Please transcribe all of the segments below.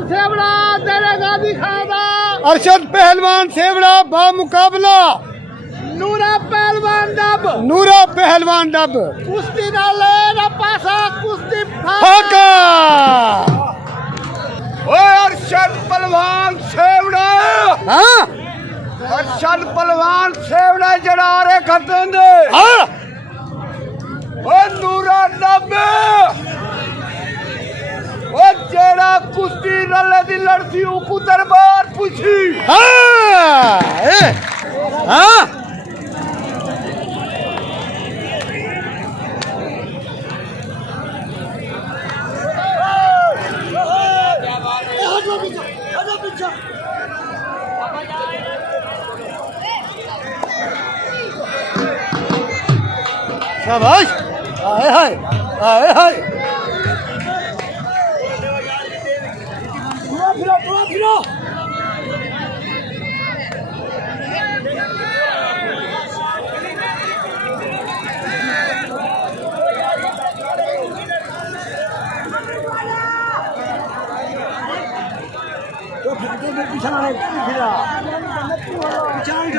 सेवड़ा तेरे गादी खादा। अरशद पहलवान सेवड़ा बामुकाबला नूरा पहलवान डब। नूरा पहलवान डब कुश्ती डाले न पासा कुश्ती फाका। ओए अरशद पहलवान सेवड़ा। हाँ अरशद पहलवान सेवड़ा जड़ा रे खतेंदे। हाँ ओ नूरा डब ओ जेड़ा कुश्ती रले दी लड़ती उकू दरबार पूछी। हाँ हाँ शाबाश। हाय हाय हाय हाय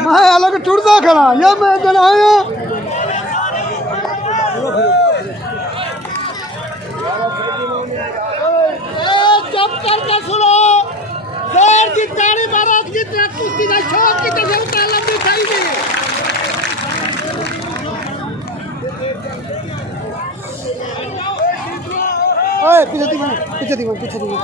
मैं अलग टुरदा खड़ा या मैं जना आया। जब करके सुनो शेर की ताड़ी महाराज की तरह कुश्ती का शौक की तरह तालम भी चाहिए। ओए पीछे दिखो पीछे दिखो पीछे दिखो।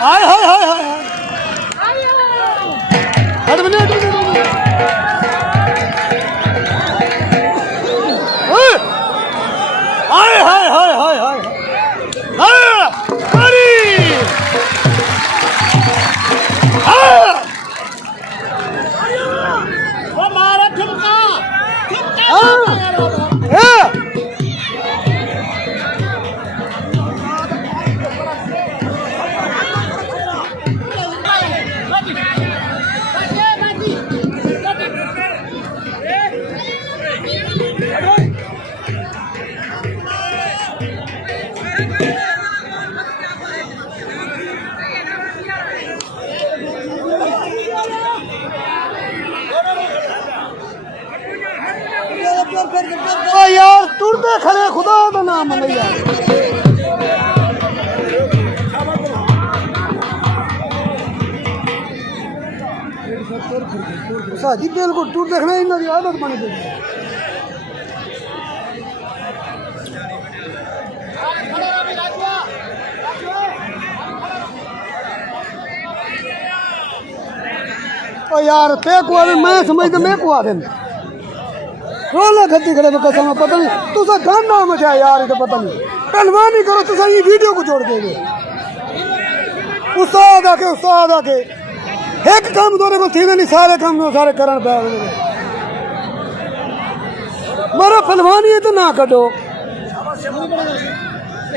हाय हाय हाय हाय हट बने हाय हाय हाय हाय हाय वो मारा ठुमका यार टुरते खड़े खुदा का नाम है यार। साजी दिल को टूर देखना ही मेरी आदत बन गई। ओ यार ते को मैं समझदा मैं को आदन रोला खत्ती खड़े पे कसम पता नहीं तुसा गाना मचा यार इधर पता नहीं पहलवानी करो तुसा ये वीडियो को जोड़ देगे। उस्ताद आके एक काम तोरे को थी नहीं सारे काम सारे करण पे मारा पहलवानी है तो ना कटो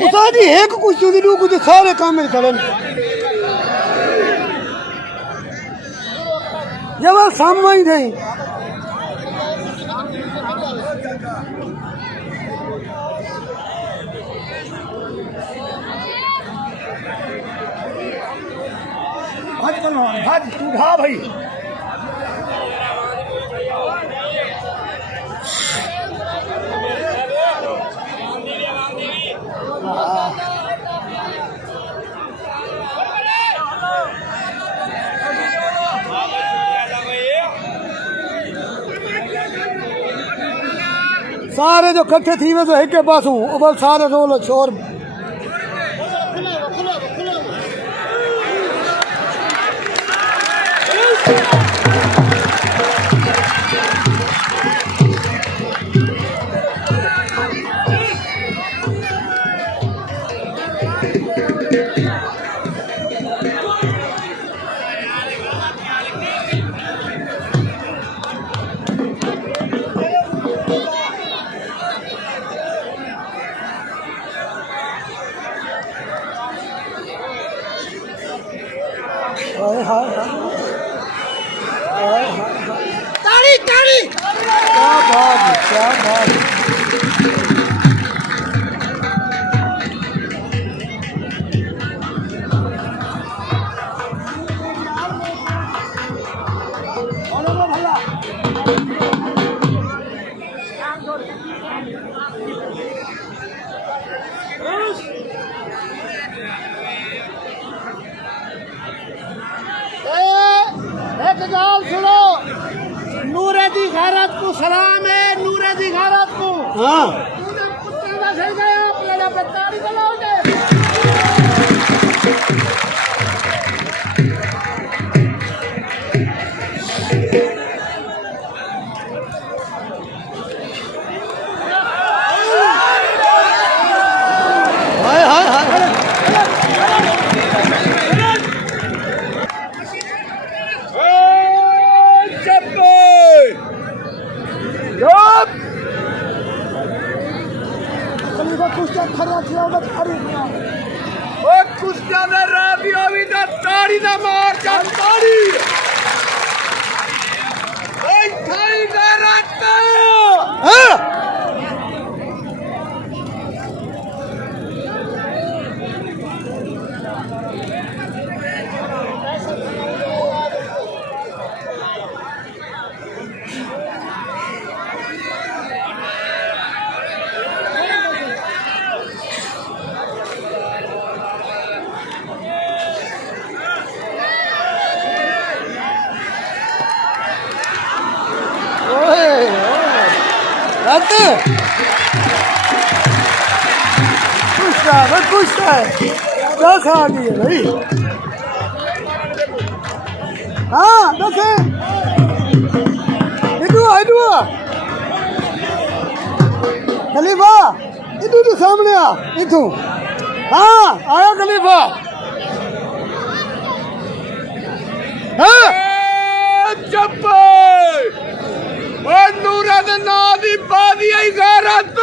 उस्ताद जी एक कुछ चुनी कुछ सारे काम में खड़े ये बात सामने ही थी। भाज तू भा भाई सारे जो कट्ठे थी वे तो एक के पास हूँ उबल सारे रोल शोर ताड़ी ताड़ी क्या बात है, क्या बात है। एक गाल सुनो, नूरे दी गैरत को सलाम है, नूरे दी गैरत को। हाँ तूने कुत्ते का सही गया, अपने पे ताड़ी बनाओगे। हाय हाय हाय। कुश्तियां ने राबिया भी दा ताड़ी दा मार जा ताड़ी ए थाई गैरत हाँ खुश है दस आ गई है भाई। हाँ दस है इधू खलीफा इधू तो सामने आ इधू। हाँ आया खलीफा। हाँ नूरा दे ना दी बादी आई गैरत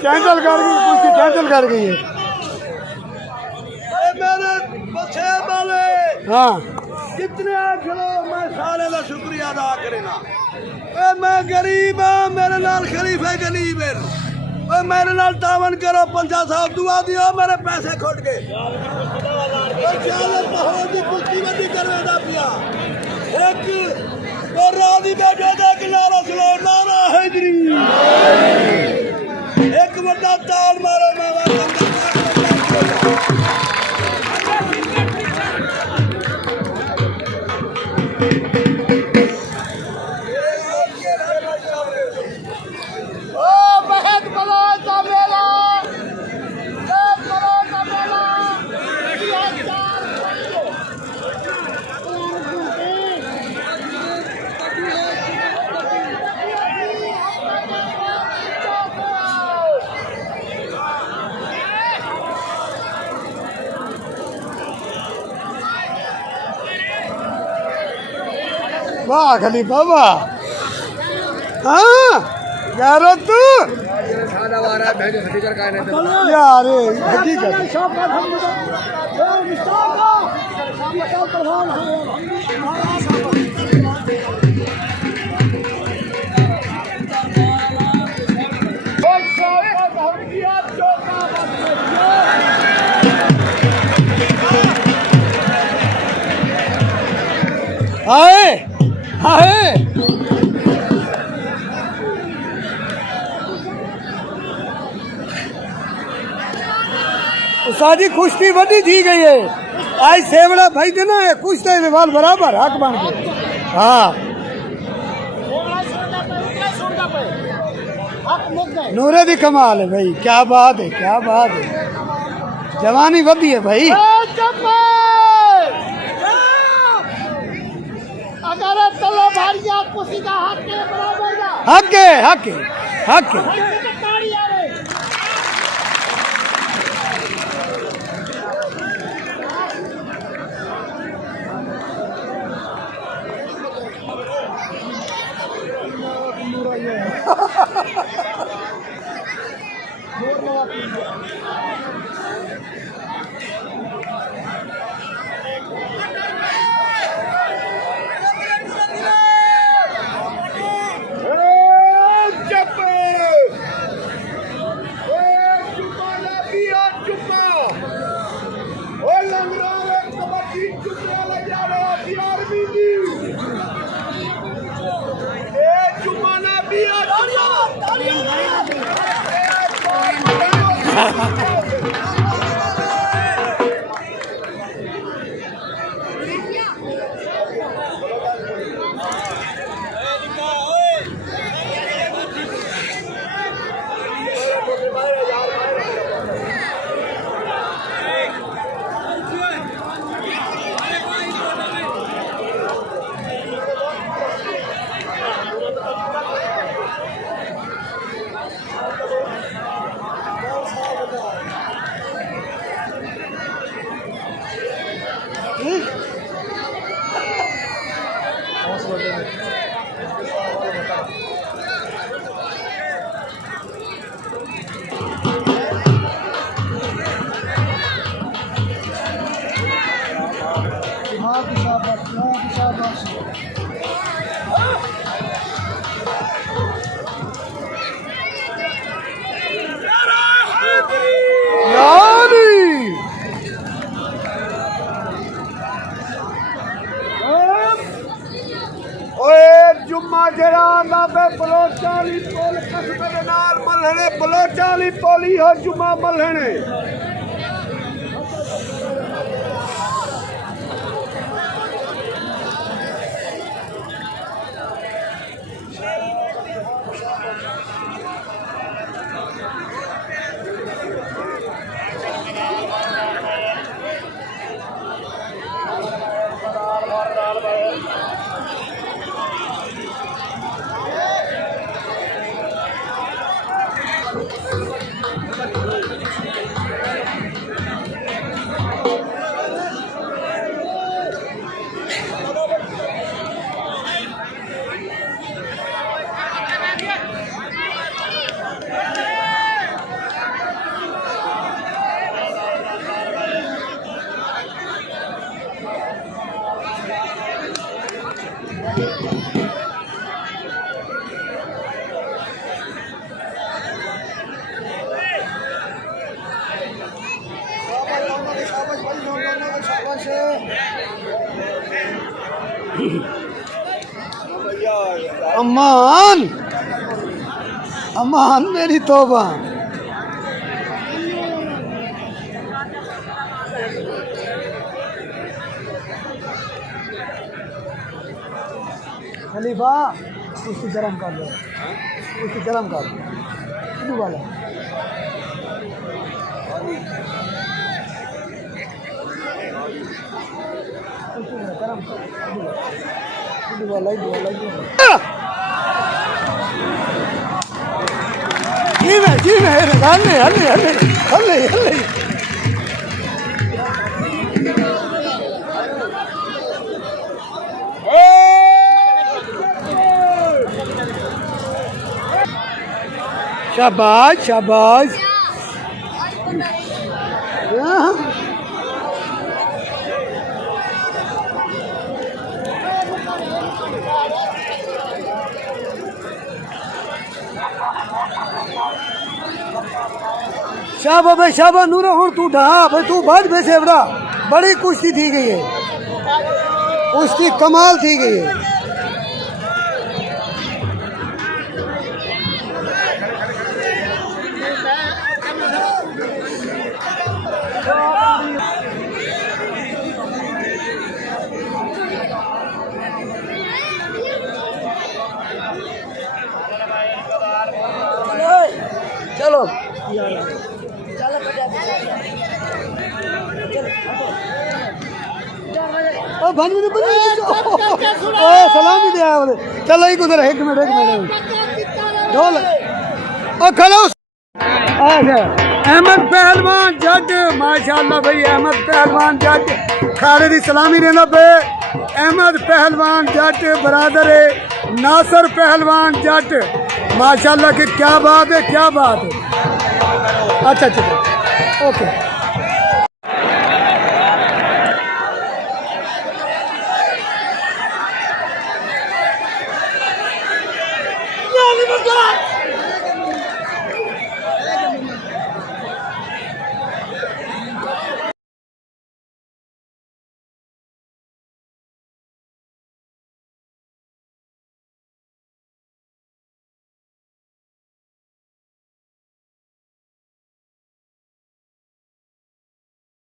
कैंसिल कर गई, कुछ कैंसिल कर गई है। मेरे बच्चे वाले हाँ कितने खिलो मैं सारे का शुक्रिया अदा करेना। मैं गरीब हाँ, मेरे नाल खलीफे गरीब है। मेरे नाल तावन करो, 50 साहब दुआ दियो, मेरे पैसे खुट गए। कुश्ती बंदी करवेदा पिया एक राजी बैठे देख नारा सुनो, नारा हैदरी एक बड़ा ताल मारो मैं वाह खलीफा वाह। हाँ गैरत यार हकीकत हाय हाय सारी कुश्ती वधी थी गई है। आज सेवड़ा भाई देना है कुश्ती में बाल बराबर हक बन गए। हाँ नूरे दी कमाल है भाई, क्या बात है, क्या बात है। जवानी वधी है भाई। अगर चलो भारिया कुछ का हक के बराबर हक है, हक है, हक है। बलोचाली पोल कस्बे दे नाल मलहणे बलोचाली पोली हो जुमा मलहणे अमान अमान मेरी तौबा खलीफा उसकी गरम कर लो उसकी गरम कर लो वाला गरम वाला जी में हल्ले हल्ले हल्ले हल्ले हल्ले शाबाश शाबाश शाबा भाई शाबा नूरा हूँ तू ढा भाई तू बाद में से बड़ा बड़ी कुश्ती थी गई है उसकी कमाल थी गई है चलो सलामी दिया चलो ही गुजर एक मिनट ढोल खलो अहमद पहलवान जज माशाअल्लाह भाई अहमद पहलवान जज खाले दी सलामी देना पे अहमद पहलवान जट बरादर नासर पहलवान जट माशाल्लाह की क्या बात है, क्या बात है। अच्छा अच्छा ओके। Libertad!